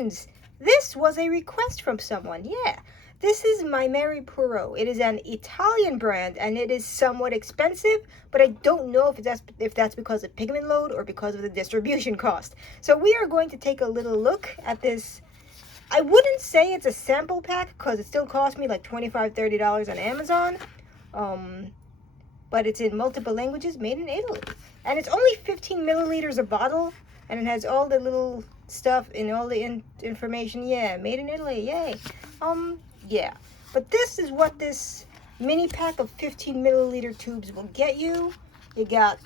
friends, this was a request from someone. Yeah, this is Maimeri Puro. It is an Italian brand, and it is somewhat expensive, but I don't know if that's because of pigment load or because of the distribution cost. So we are going to take a little look at this. I wouldn't say it's a sample pack because it still cost me like $25, $30 on Amazon. But it's in multiple languages, made in Italy. And it's only 15 milliliters a bottle, and it has all the little stuff and all the information. Yeah, made in Italy, yay. Yeah. But this is what this mini pack of 15 milliliter tubes will get you. You got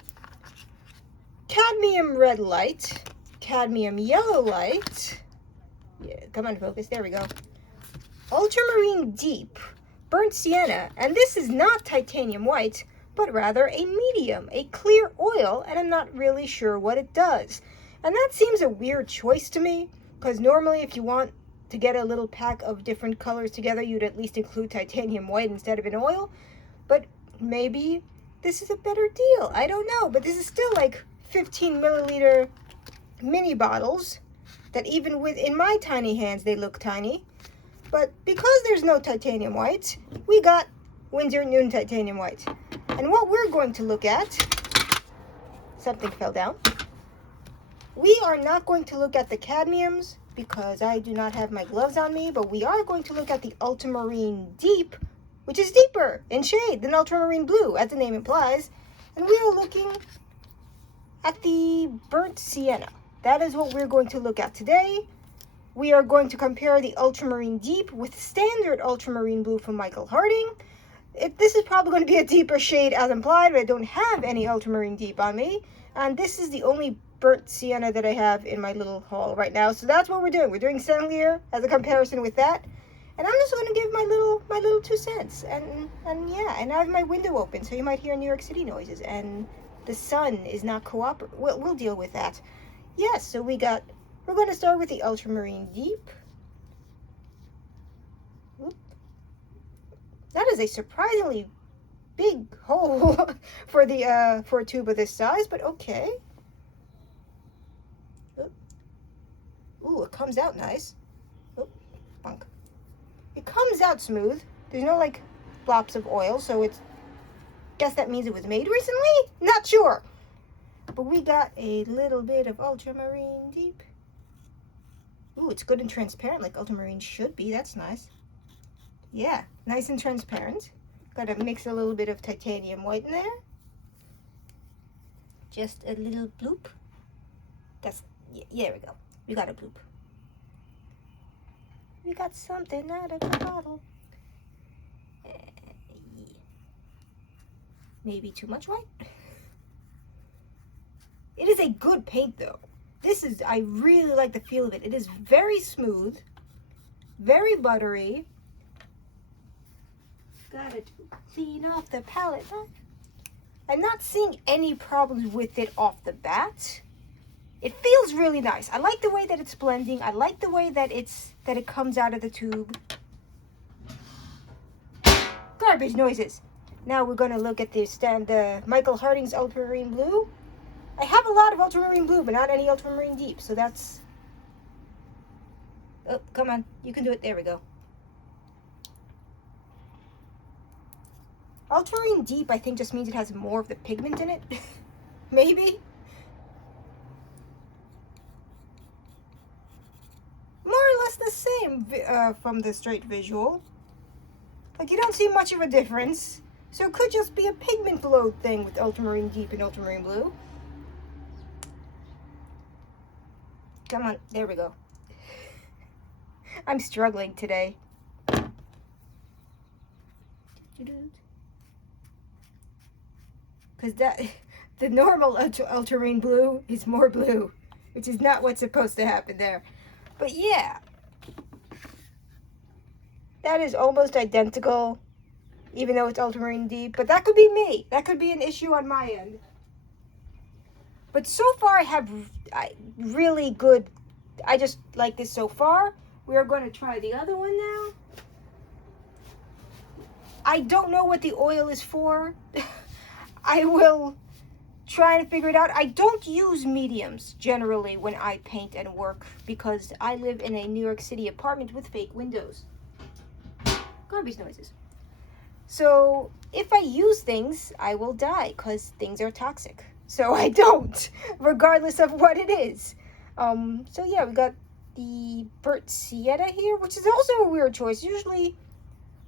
cadmium red light, cadmium yellow light. Yeah, come on, focus, there we go. Ultramarine deep, burnt sienna, and this is not titanium white, but rather a medium, a clear oil, and I'm not really sure what it does. And that seems a weird choice to me, because normally if you want to get a little pack of different colors together, you'd at least include titanium white instead of an oil. But maybe this is a better deal. I don't know, but this is still like 15 milliliter mini bottles that even in my tiny hands, they look tiny. But because there's no titanium white, we got Winsor Newton titanium white. And what we're going to look at, something fell down. We are not going to look at the cadmiums because I do not have my gloves on me, but we are going to look at the ultramarine deep, which is deeper in shade than ultramarine blue, as the name implies. And we are looking at the burnt sienna. That is what we're going to look at today. We are going to compare the ultramarine deep with standard ultramarine blue from Michael Harding. This is probably going to be a deeper shade as implied, but I don't have any ultramarine deep on me. And this is the only burnt sienna that I have in my little haul right now. So that's what we're doing. We're doing Saint-Lier as a comparison with that. And I'm just going to give my little 2 cents. And yeah, and I have my window open, so you might hear New York City noises. And the sun is not cooperating. We'll deal with that. Yes, so we're going to start with the ultramarine deep. That is a surprisingly big hole for a tube of this size, but okay. Ooh, it comes out nice. Oh, bunk. It comes out smooth. There's no like flops of oil, so guess that means it was made recently? Not sure. But we got a little bit of ultramarine deep. Ooh, it's good and transparent like ultramarine should be. That's nice. Yeah, nice and transparent. Got to mix a little bit of titanium white in there. Just a little bloop. Yeah, there we go. We got a bloop. We got something out of the bottle. Maybe too much white. It is a good paint though. I really like the feel of it. It is very smooth, very buttery. Gotta clean off the palette. I'm not seeing any problems with it off the bat. It feels really nice. I like the way that it's blending. I like the way that it comes out of the tube. Garbage noises. Now we're gonna look at the Michael Harding's ultramarine blue. I have a lot of ultramarine blue, but not any ultramarine deep, so that's... Oh, come on. You can do it. There we go. Ultramarine deep, I think, just means it has more of the pigment in it. Maybe. More or less the same from the straight visual. Like, you don't see much of a difference. So it could just be a pigment load thing with ultramarine deep and ultramarine blue. Come on, there we go. I'm struggling today. Because the normal ultramarine blue is more blue, which is not what's supposed to happen there. But yeah, that is almost identical, even though it's ultramarine deep. But that could be me. That could be an issue on my end. But so far, really good. I just like this so far. We are going to try the other one now. I don't know what the oil is for. I will trying to figure it out. I don't use mediums generally when I paint and work because I live in a New York City apartment with fake windows. Garbage noises. So if I use things, I will die because things are toxic. So I don't, regardless of what it is. So yeah, we got the burnt sienna here, which is also a weird choice. Usually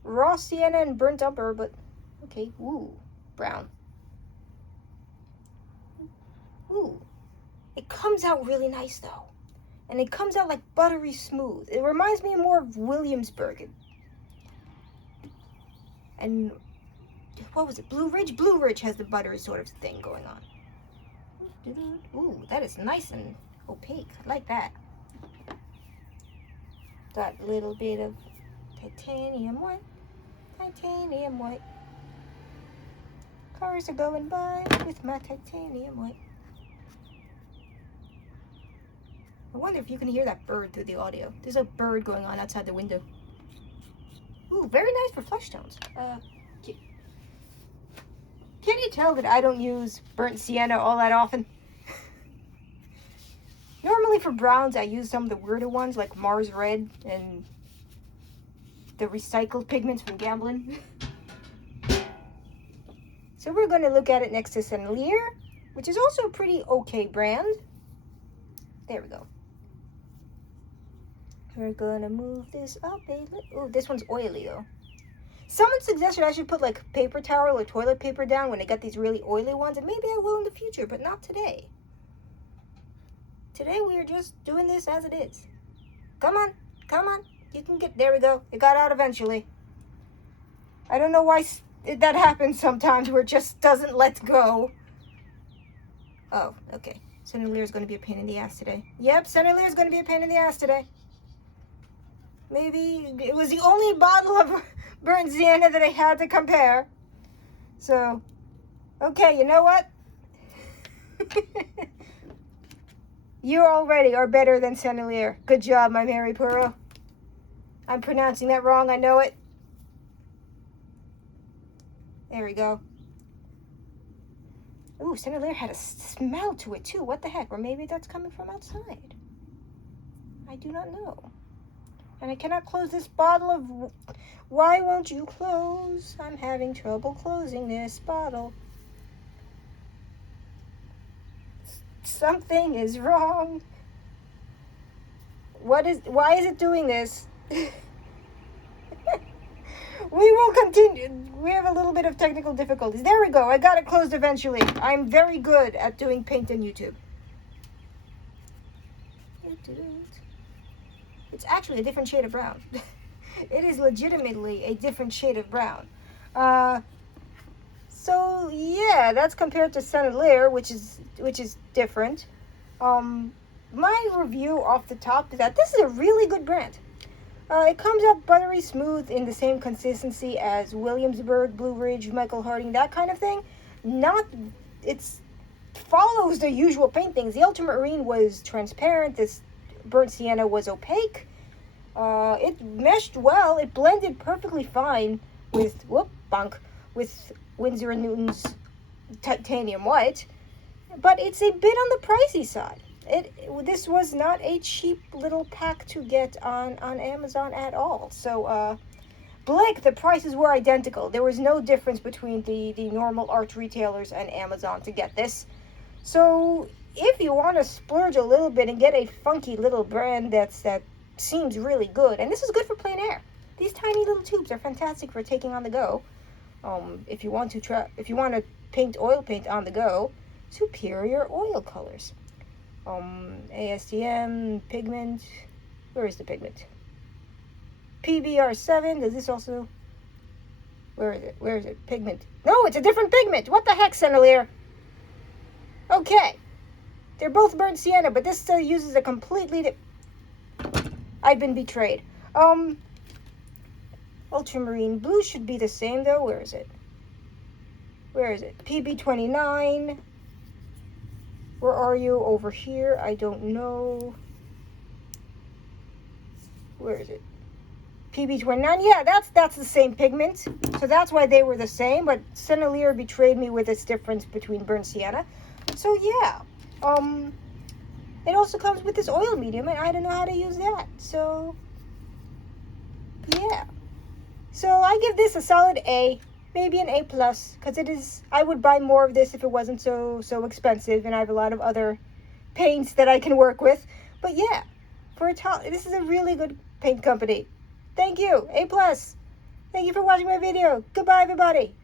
raw sienna and burnt umber, but okay. Ooh, brown. Ooh, it comes out really nice though. And it comes out like buttery smooth. It reminds me more of Williamsburg. And what was it? Blue Ridge? Blue Ridge has the buttery sort of thing going on. Ooh, that is nice and opaque. I like that. Got a little bit of titanium white. Titanium white. Cars are going by with my titanium white. I wonder if you can hear that bird through the audio. There's a bird going on outside the window. Ooh, very nice for flesh tones. Can you tell that I don't use burnt sienna all that often? Normally for browns, I use some of the weirder ones like Mars Red and the recycled pigments from Gamblin. So we're going to look at it next to Sennelier, which is also a pretty okay brand. There we go. We're going to move this up a little. Oh, this one's oily though. Someone suggested I should put like paper towel or toilet paper down when I got these really oily ones, and maybe I will in the future, but not today. Today we are just doing this as it is. Come on, come on. You can get, there we go. It got out eventually. I don't know why that happens sometimes where it just doesn't let go. Oh, okay. Sennelier is going to be a pain in the ass today. Yep, Sennelier is going to be a pain in the ass today. Maybe it was the only bottle of burnt sienna that I had to compare. So, okay, you know what? You already are better than Sennelier. Good job, Maimeri Puro. I'm pronouncing that wrong, I know it. There we go. Ooh, Sennelier had a smell to it too. What the heck? Or maybe that's coming from outside. I do not know. And I cannot close this bottle of... Why won't you close? I'm having trouble closing this bottle. Something is wrong. Why is it doing this? We will continue. We have a little bit of technical difficulties. There we go. I got it closed eventually. I'm very good at doing paint on YouTube. It's actually a different shade of brown. It is legitimately a different shade of brown. So yeah, that's compared to Sennelier, which is different. My review off the top is that this is a really good brand. It comes out buttery smooth in the same consistency as Williamsburg, Blue Ridge, Michael Harding, that kind of thing. It follows the usual paint things. The ultramarine was transparent. This burnt sienna was opaque. It meshed well. It blended perfectly fine with with Winsor & Newton's titanium white, but it's a bit on the pricey side. This was not a cheap little pack to get on Amazon at all. So, Blake, the prices were identical. There was no difference between the normal art retailers and Amazon to get this. So, if you want to splurge a little bit and get a funky little brand that seems really good, and this is good for plein air. These tiny little tubes are fantastic for taking on the go. If you want to paint oil paint on the go, superior oil colors. ASTM, pigment, where is the pigment? PBR7, does this also, where is it, pigment? No, it's a different pigment, what the heck, Sennelier? Okay, they're both burnt sienna, but this still uses a completely, I've been betrayed. Ultramarine blue should be the same though, where is it? PB29. Where are you? Over here? I don't know. Where is it? PB29. Yeah, that's the same pigment. So that's why they were the same. But Sennelier betrayed me with its difference between burnt sienna. So yeah, it also comes with this oil medium, and I don't know how to use that. So yeah, so I give this a solid A, maybe an A plus, because it is. I would buy more of this if it wasn't so expensive, and I have a lot of other paints that I can work with. But yeah, this is a really good paint company. Thank you, A plus. Thank you for watching my video. Goodbye, everybody.